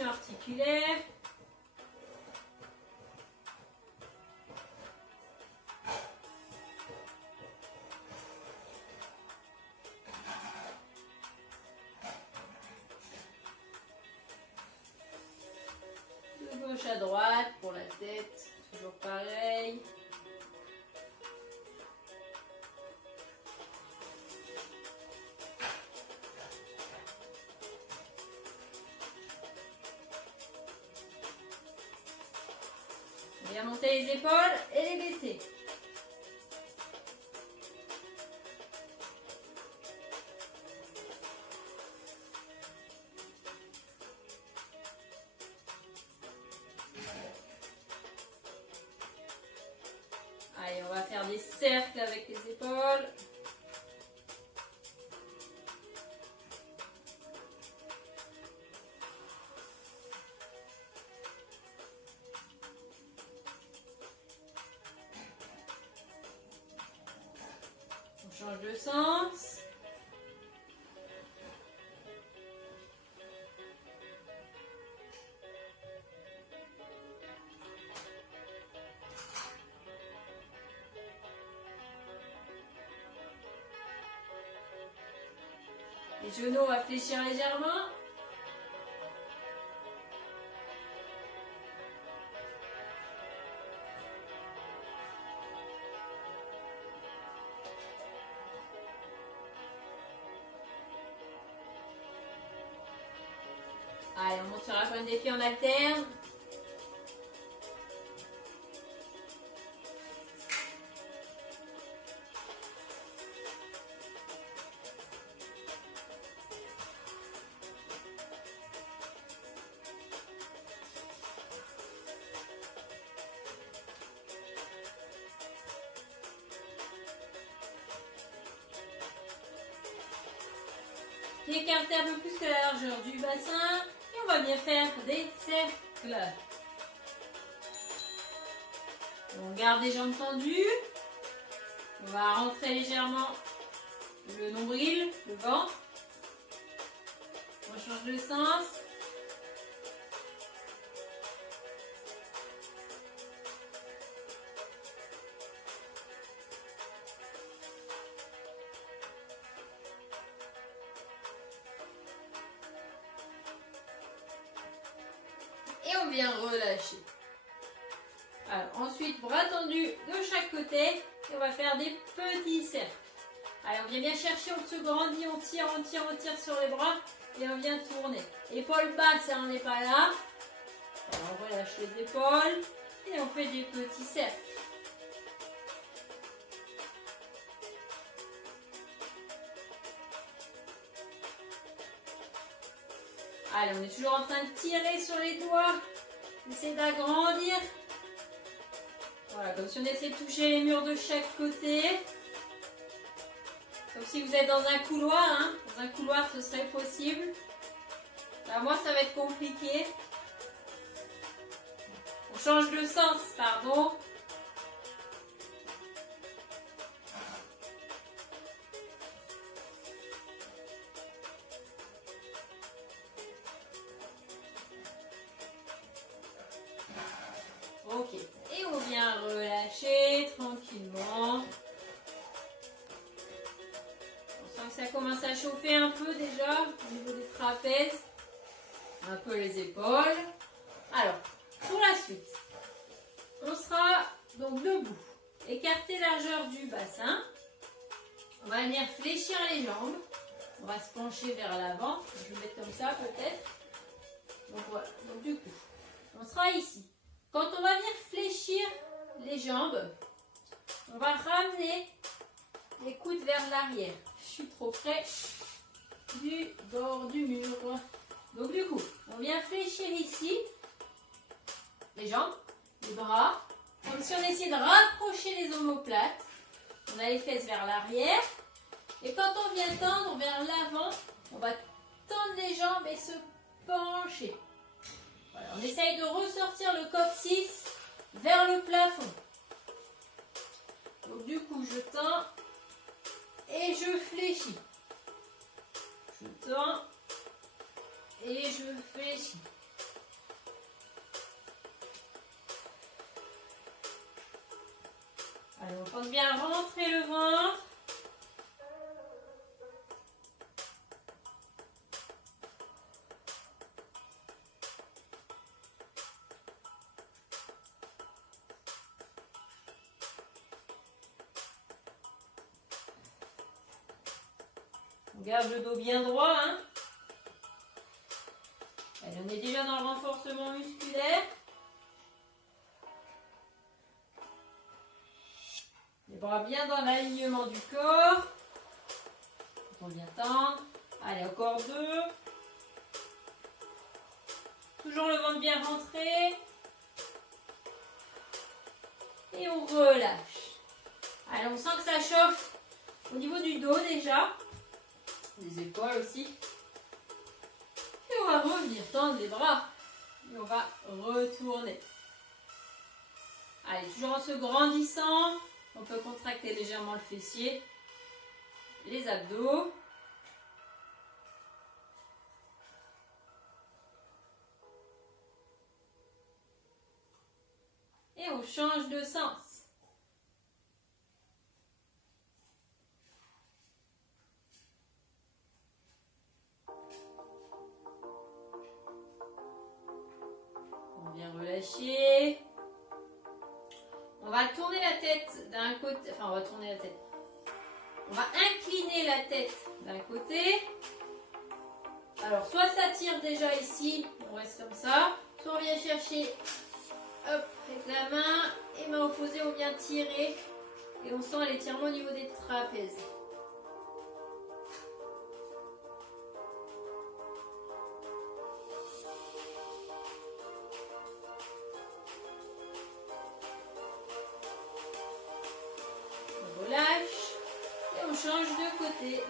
tension articulaire. De gauche à droite pour la tête, toujours pareil. Bien monter les épaules et les baisser. Allez, on va faire des cercles avec les épaules. On change de sens. Les genoux, on va fléchir légèrement. Allez, on monte sur la pointe des pieds, on alterne. Écarter un peu plus que la largeur du bassin et on va bien faire des cercles. On garde les jambes tendues. On va rentrer légèrement le nombril, le ventre. On change de sens. Et on vient relâcher. Alors, ensuite, bras tendus de chaque côté. Et on va faire des petits cercles. Allez, on vient bien chercher, on se grandit, on tire sur les bras. Et on vient tourner. Épaules basses, ça on n'est pas là. Alors, on relâche les épaules. Et on fait des petits cercles. Allez, on est toujours en train de tirer sur les doigts. Essayez d'agrandir. Voilà, comme si on essayait de toucher les murs de chaque côté. Comme si vous êtes dans un couloir. Hein. Dans un couloir, ce serait possible. Là, moi, ça va être compliqué. On change de sens, pardon. Ok, et on vient relâcher tranquillement. On sent que ça commence à chauffer un peu déjà au niveau des trapèzes. Un peu les épaules. Alors, pour la suite, on sera donc debout. Écarter largeur du bassin. On va venir fléchir les jambes. On va se pencher vers l'avant. Je vais mettre comme ça peut-être. Donc voilà, donc du coup, on sera ici. Quand on va venir fléchir les jambes, on va ramener les coudes vers l'arrière. Je suis trop près du bord du mur. Donc du coup, on vient fléchir ici les jambes, les bras, comme si on essayait de rapprocher les omoplates. On a les fesses vers l'arrière. Et quand on vient tendre vers l'avant, on va tendre les jambes et se pencher. Voilà, on essaye de ressortir le coccyx vers le plafond. Donc du coup, je tends et je fléchis. Je tends et je fléchis. Allez, on pense bien rentrer le ventre. On garde le dos bien droit. Hein. Allez, on est déjà dans le renforcement musculaire. Les bras bien dans l'alignement du corps. On bien tendre. Allez, encore 2. Toujours le ventre bien rentré. Et on relâche. Allez, on sent que ça chauffe au niveau du dos déjà. Les épaules aussi. Et on va revenir tendre les bras. Et on va retourner. Allez, toujours en se grandissant. On peut contracter légèrement le fessier. Les abdos. Et on change de sens. On vient relâcher. On va tourner la tête d'un côté. Enfin, on va tourner la tête. On va incliner la tête d'un côté. Alors, soit ça tire déjà ici, on reste comme ça. Soit on vient chercher, hop, avec la main et main opposée, on vient tirer. Et on sent l'étirement au niveau des trapèzes. On relâche et on change de côté.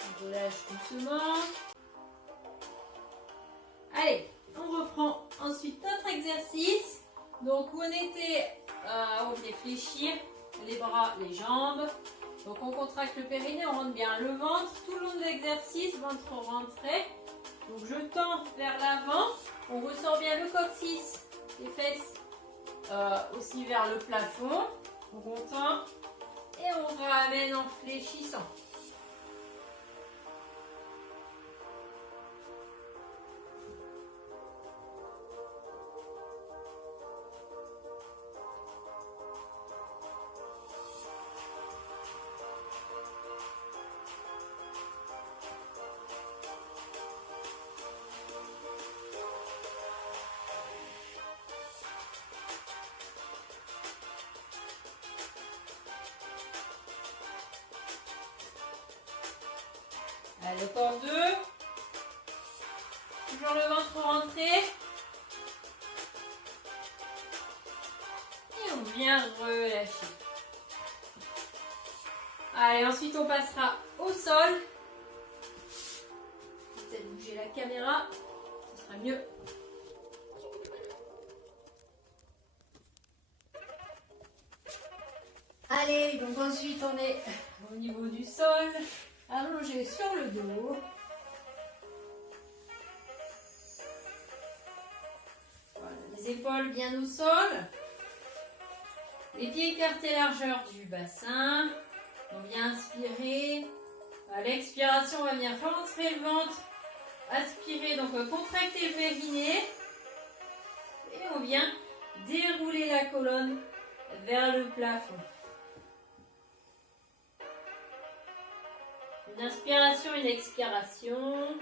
On relâche doucement. Allez, on reprend ensuite notre exercice. Donc où on était, on venait fléchir les bras, les jambes. Donc on contracte le périnée, on rentre bien le ventre. Tout le long de l'exercice, ventre rentré. Donc je tends vers l'avant. On ressort bien le coccyx, les fesses aussi vers le plafond. On tend et on ramène en fléchissant. Allez, encore 2. Toujours le ventre rentré. Et on vient relâcher. Allez, ensuite on passera au sol. Peut-être bouger la caméra, ce sera mieux. Allez, donc ensuite on est au niveau du sol. Allongé sur le dos. Voilà, les épaules bien au sol. Les pieds écartés largeur du bassin. On vient inspirer. À l'expiration, on va venir rentrer le ventre. Aspirer, donc contracter le périnée. Et on vient dérouler la colonne vers le plafond. Une inspiration, une expiration.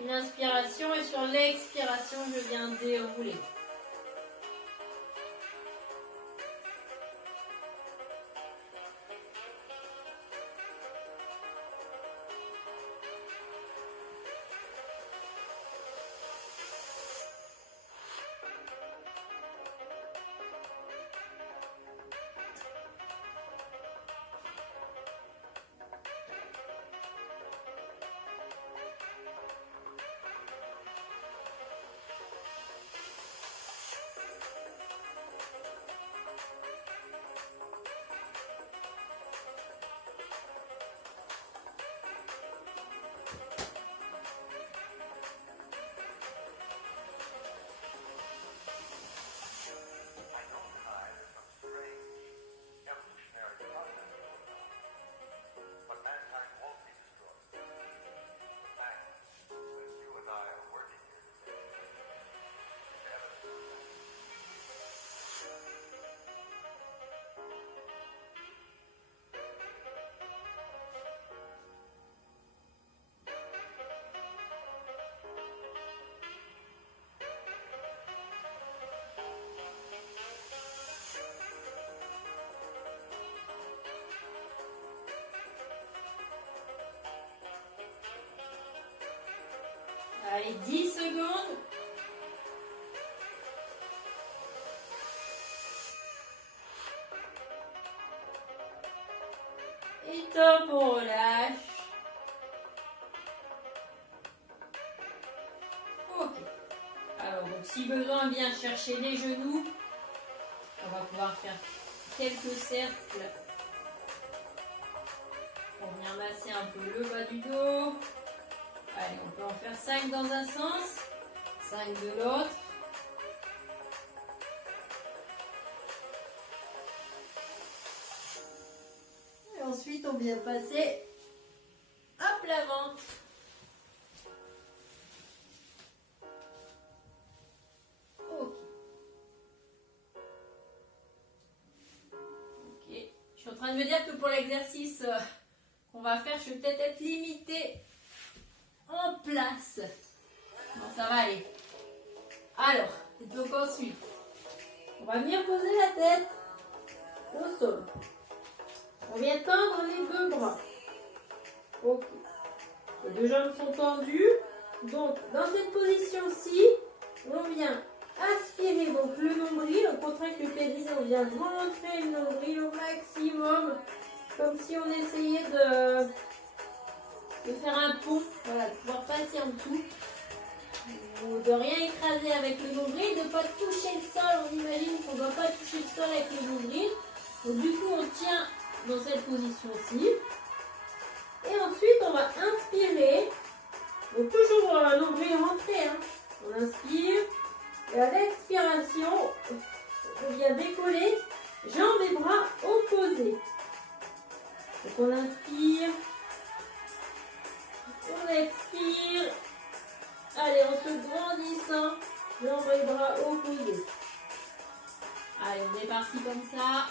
Une inspiration et sur l'expiration, je viens dérouler. Allez, 10 secondes. Et top, on relâche. Ok. Alors, donc, si besoin, bien chercher les genoux. On va pouvoir faire quelques cercles pour venir masser un peu le bas du dos. Allez, on peut en faire 5 dans un sens, 5 de l'autre. Et ensuite, on vient passer à plat ventre. Ok. Je suis en train de me dire que pour l'exercice qu'on va faire, je vais peut-être être limitée en place. Bon, ça va aller. Alors, donc ensuite, on va venir poser la tête au sol. On vient tendre les deux bras. Ok. Les deux jambes sont tendues. Donc, dans cette position-ci, on vient aspirer donc le nombril. On contracte le périnée, on vient rentrer le nombril au maximum. Comme si on essayait de faire un pont. Voilà, de pouvoir passer en dessous. Ou de rien écraser avec le nombril, de ne pas toucher le sol. On imagine qu'on ne doit pas toucher le sol avec le nombril. Donc du coup, on tient dans cette position-ci. Et ensuite, on va inspirer. Donc toujours nombril rentré. Hein. On inspire. Et à l'expiration, on vient décoller jambes et bras opposés. Donc on inspire. On expire. Allez, en se grandissant, jambes et bras opposés. Allez, on est parti comme ça.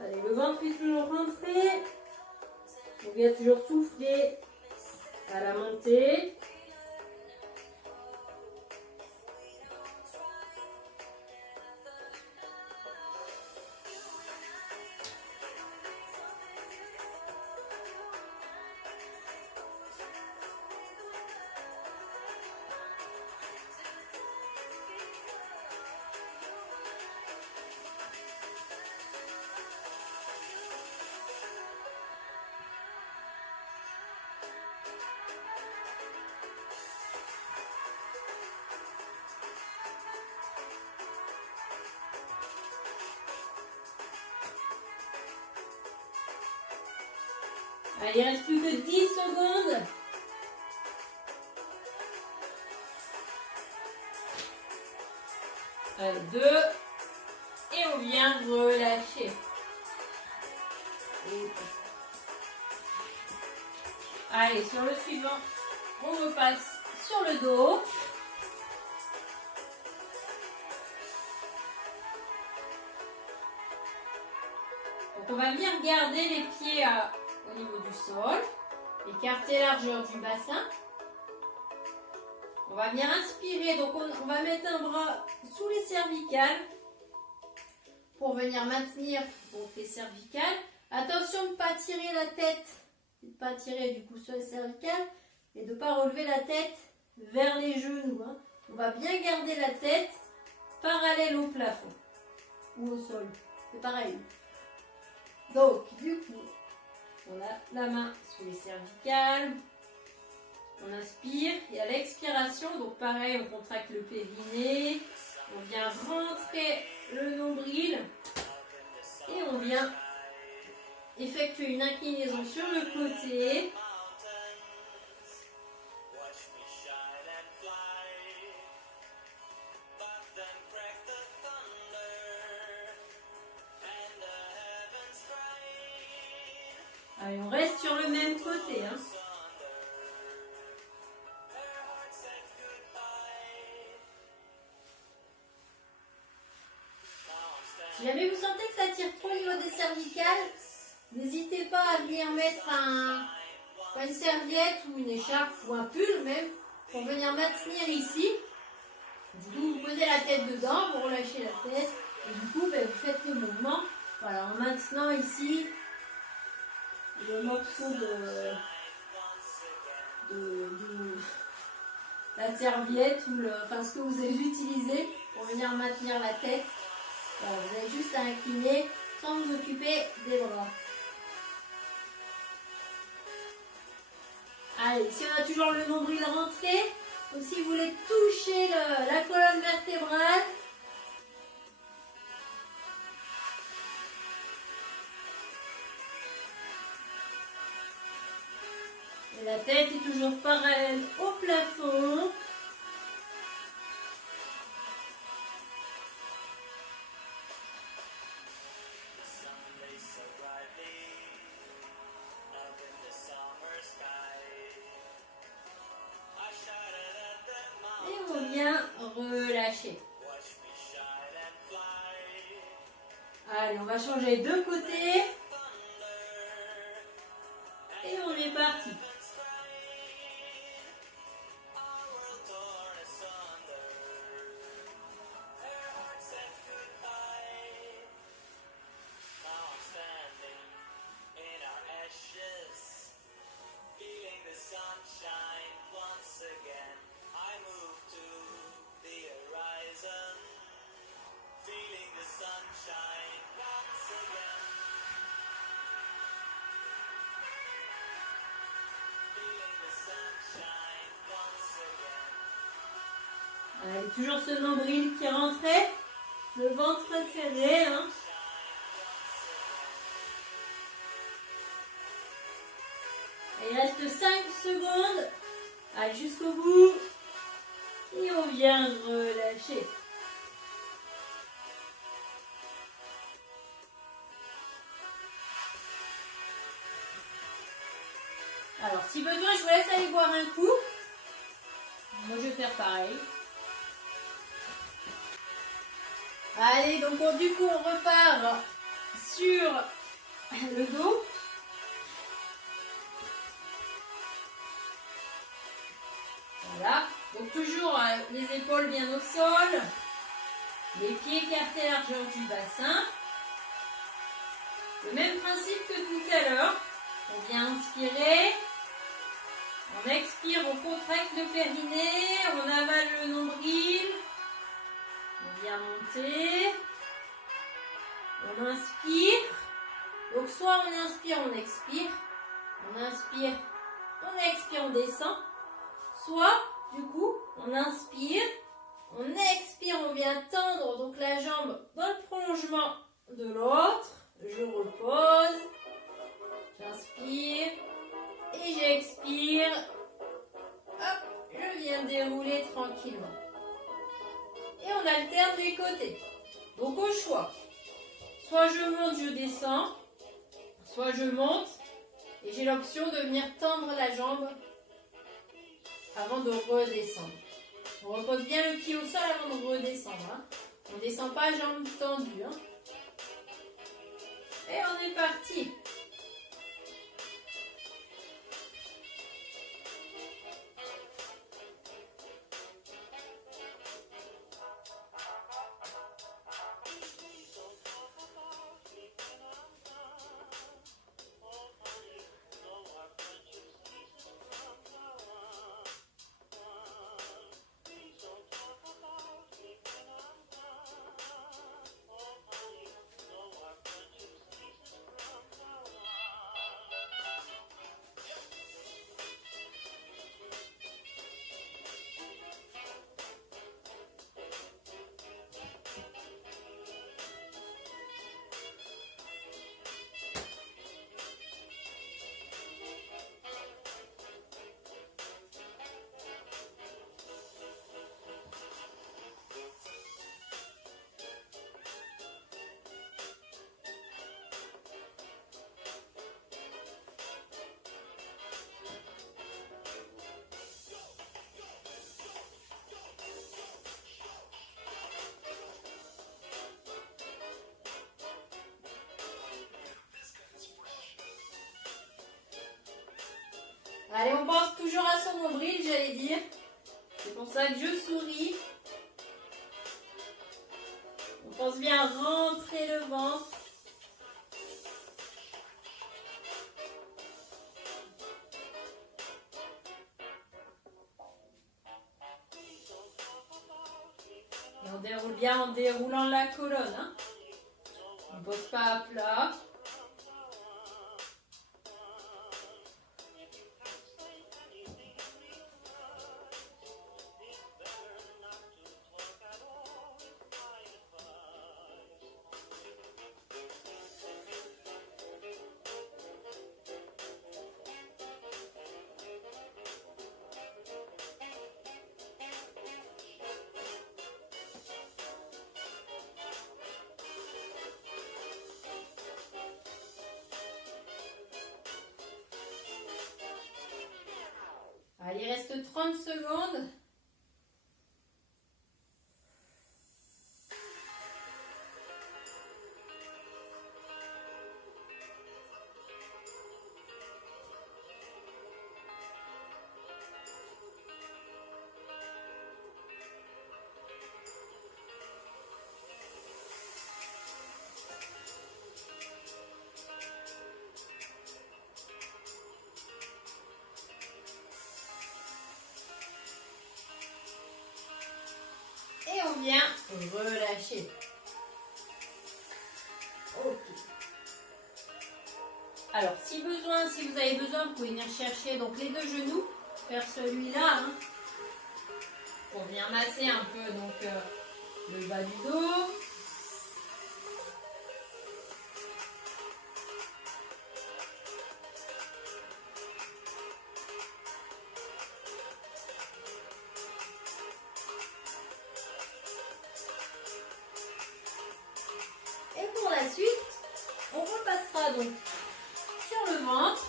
Allez, le ventre est toujours rentré. On vient toujours souffler à la montée. Allez, il ne reste plus que 10 secondes. Allez, 2. Et on vient relâcher. Allez, sur le suivant, on repasse sur le dos. Donc on va venir garder les pieds au niveau du sol, écarter largeur du bassin. On va venir inspirer, donc on va mettre un bras sous les cervicales pour venir maintenir donc, les cervicales. Attention de ne pas tirer la tête, de ne pas tirer du coup sur les cervicales et de ne pas relever la tête vers les genoux. Hein. On va bien garder la tête parallèle au plafond ou au sol, c'est pareil. Donc du coup, on a la main sous les cervicales. On inspire et à l'expiration, donc pareil, on contracte le périnée, on vient rentrer le nombril et on vient effectuer une inclinaison sur le côté. Allez, on reste sur le même côté. Hein. Si jamais vous sentez que ça tire trop au niveau des cervicales, n'hésitez pas à venir mettre une serviette ou une écharpe ou un pull même pour venir maintenir ici. Du coup, vous posez la tête dedans, vous relâchez la tête et du coup, vous faites le mouvement. Voilà, en maintenant ici le morceau de la serviette ou ce que vous avez utilisé pour venir maintenir la tête. Voilà, vous avez juste à incliner sans vous occuper des bras. Allez, si on a toujours le nombril rentré, ou si vous voulez toucher la colonne vertébrale, et la tête est toujours parallèle au plafond. Et on vient relâcher. Allez, on va changer de côté. Et on est parti. Allez, toujours ce nombril qui rentrait, le ventre serré. Hein. Et il reste 5 secondes. Allez, jusqu'au bout. Et on vient relâcher. Alors, si besoin, je vous laisse aller boire un coup. Moi, je vais faire pareil. Allez, donc du coup, on repart sur le dos. Voilà. Donc, toujours les épaules bien au sol. Les pieds écartés à largeur du bassin. Le même principe que tout à l'heure. On vient inspirer. On expire, on contracte le périnée. On avale le nombril. On vient monter, on inspire, donc soit on inspire, on expire, on inspire, on expire, on descend, soit du coup on inspire, on expire, on vient tendre donc la jambe dans le prolongement de l'autre, je repose, j'inspire et j'expire, hop, je viens dérouler tranquillement. Et on alterne les côtés. Donc au choix, soit je monte, je descends, soit je monte et j'ai l'option de venir tendre la jambe avant de redescendre. On repose bien le pied au sol avant de redescendre. Hein. On ne descend pas jambes tendues. Hein. Et on est parti. Allez, on pense toujours à son nombril, j'allais dire. C'est pour ça que je souris. On pense bien rentrer le ventre. Et on déroule bien en déroulant la colonne. Hein. On ne pose pas à plat. Allez, il reste 30 secondes. Et on vient relâcher. Ok. Alors, si vous avez besoin, vous pouvez venir chercher donc les deux genoux, faire celui-là. Hein. On vient masser un peu donc le bas du dos. Et pour la suite, on repassera donc sur le ventre.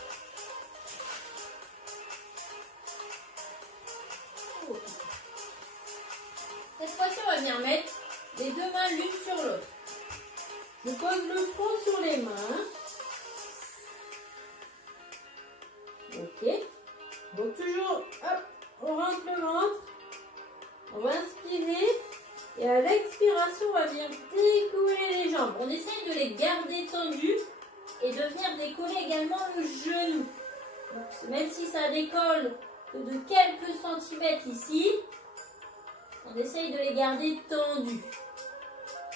Cette fois-ci, on va venir mettre les deux mains l'une sur l'autre. Je pose le front sur les mains. Ok. Donc toujours, hop, on rentre le ventre. On va inspirer. Et à l'expiration, on va venir décoller les jambes. On essaye de les garder tendues et de venir décoller également le genou. Donc, même si ça décolle de quelques centimètres ici, on essaye de les garder tendus.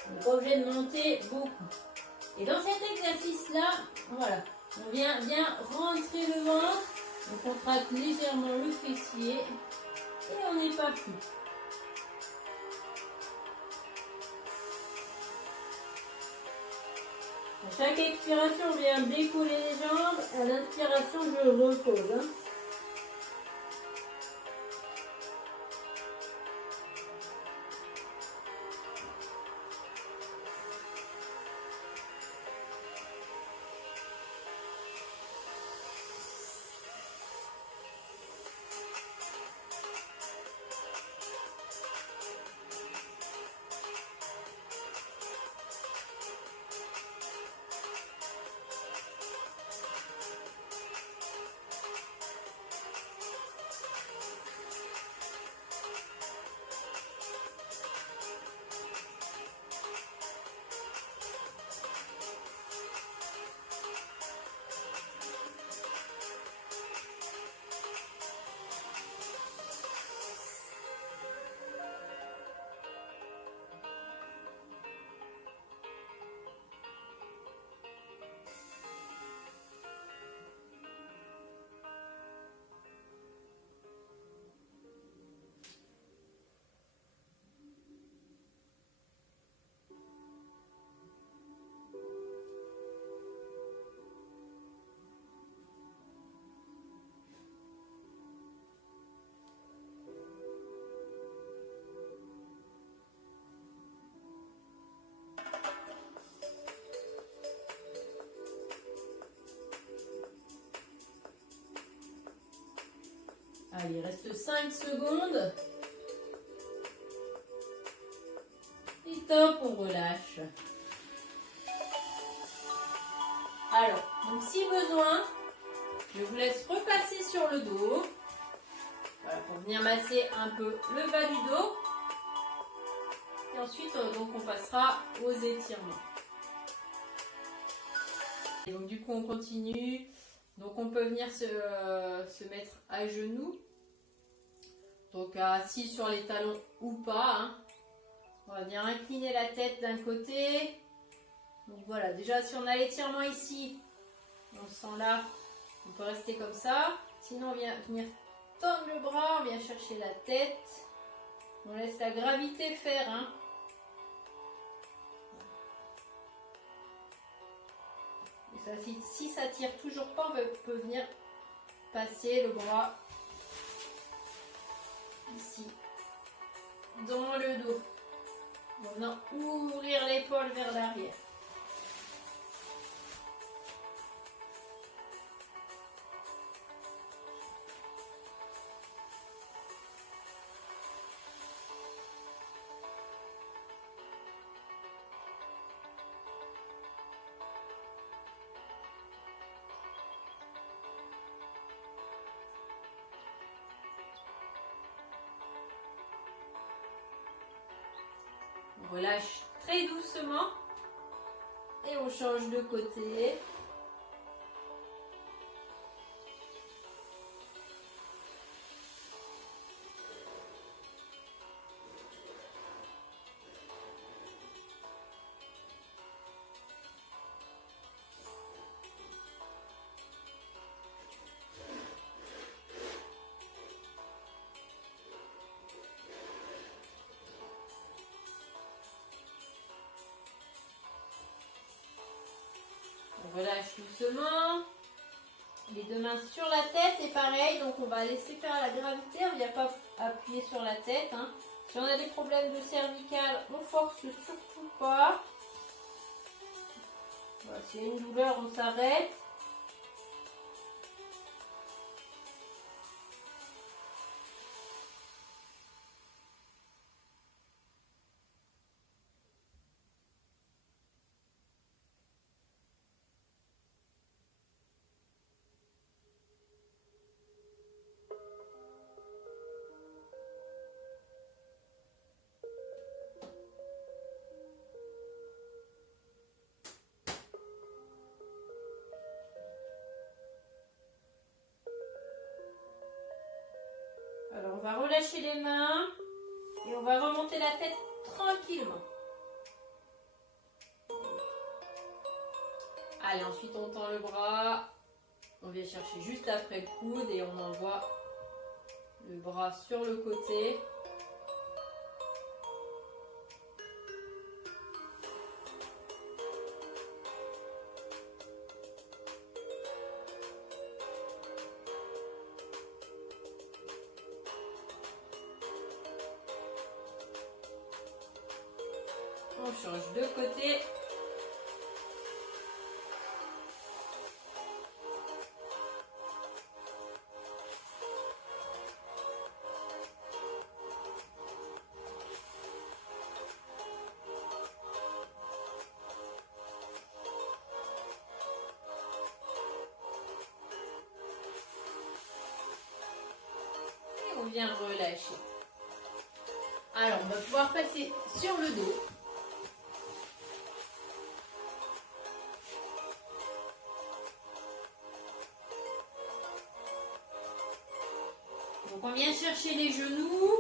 On n'est pas obligé de monter beaucoup. Et dans cet exercice-là, voilà, on vient bien rentrer le ventre, on contracte légèrement le fessier et on est parti. À chaque expiration, on vient décoller les jambes. À l'inspiration, je repose. Hein. Allez, il reste 5 secondes. Et top, on relâche. Alors, donc si besoin, Je vous laisse repasser sur le dos. Voilà, pour venir masser un peu le bas du dos. Et ensuite, donc, on passera aux étirements. Et donc du coup, on continue. Donc on peut venir se mettre à genoux. Donc assis sur les talons ou pas. Hein. On va bien incliner la tête d'un côté. Donc voilà, déjà si on a l'étirement ici, on sent là, on peut rester comme ça. Sinon on vient venir tendre le bras, on vient chercher la tête. On laisse la gravité faire. Hein. Et ça, si ça tire toujours pas, on peut venir passer le bras ici, dans le dos. On va ouvrir l'épaule vers l'arrière. On relâche très doucement et on change de côté. On relâche doucement. Les deux mains sur la tête et pareil, donc on va laisser faire la gravité, on ne vient pas appuyer sur la tête. Hein. Si on a des problèmes de cervicale, on force surtout pas. Voilà, s'il y a une douleur, on s'arrête. Alors on va relâcher les mains et on va remonter la tête tranquillement. Allez, ensuite on tend le bras, on vient chercher juste après le coude et on envoie le bras sur le côté. On change de côté. Et on vient relâcher. Alors, on va pouvoir passer sur le dos. Donc on vient chercher les genoux.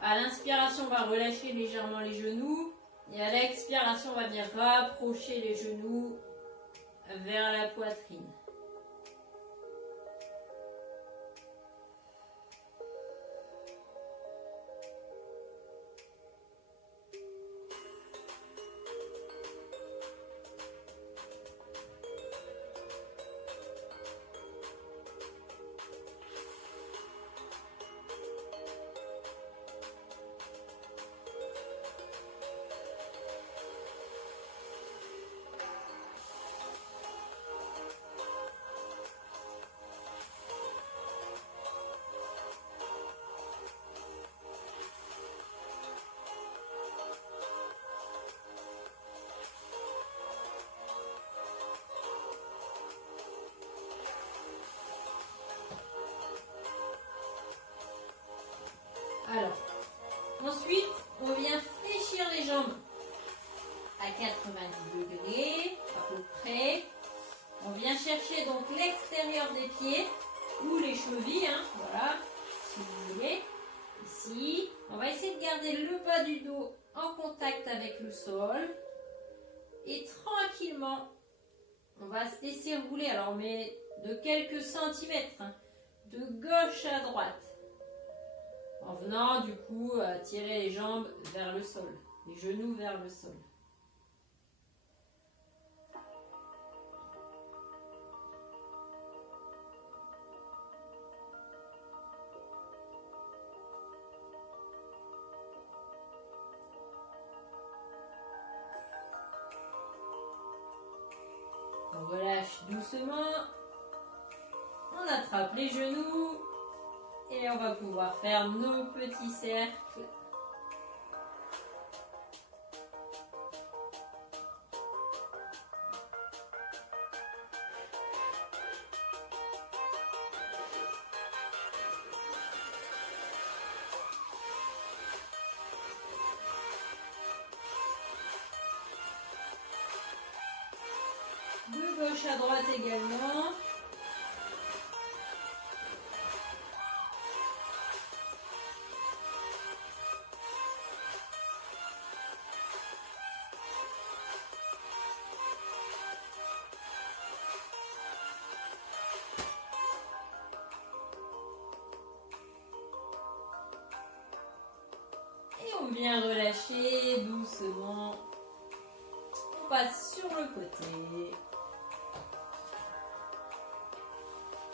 À l'inspiration, on va relâcher légèrement les genoux. Et à l'expiration, on va bien rapprocher les genoux vers la poitrine. jambes à 90 degrés, à peu près. On vient chercher donc l'extérieur des pieds ou les chevilles, hein, voilà, si vous voulez. Ici, on va essayer de garder le bas du dos en contact avec le sol. Et tranquillement, on va se laisser rouler. Alors, mais de quelques centimètres, hein, de gauche à droite. En venant, du coup, tirer les jambes vers le sol, les genoux vers le sol. On relâche doucement, on attrape les genoux et on va pouvoir faire nos petits cercles. De gauche à droite également. Et on vient relâcher doucement. On passe sur le côté.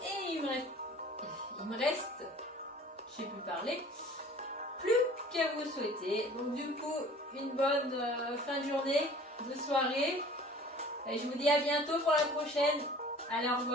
Et il me reste, je sais plus parler, plus qu'à vous souhaiter. Donc du coup, une bonne fin de journée, de soirée. Et je vous dis à bientôt pour la prochaine. Allez, au revoir.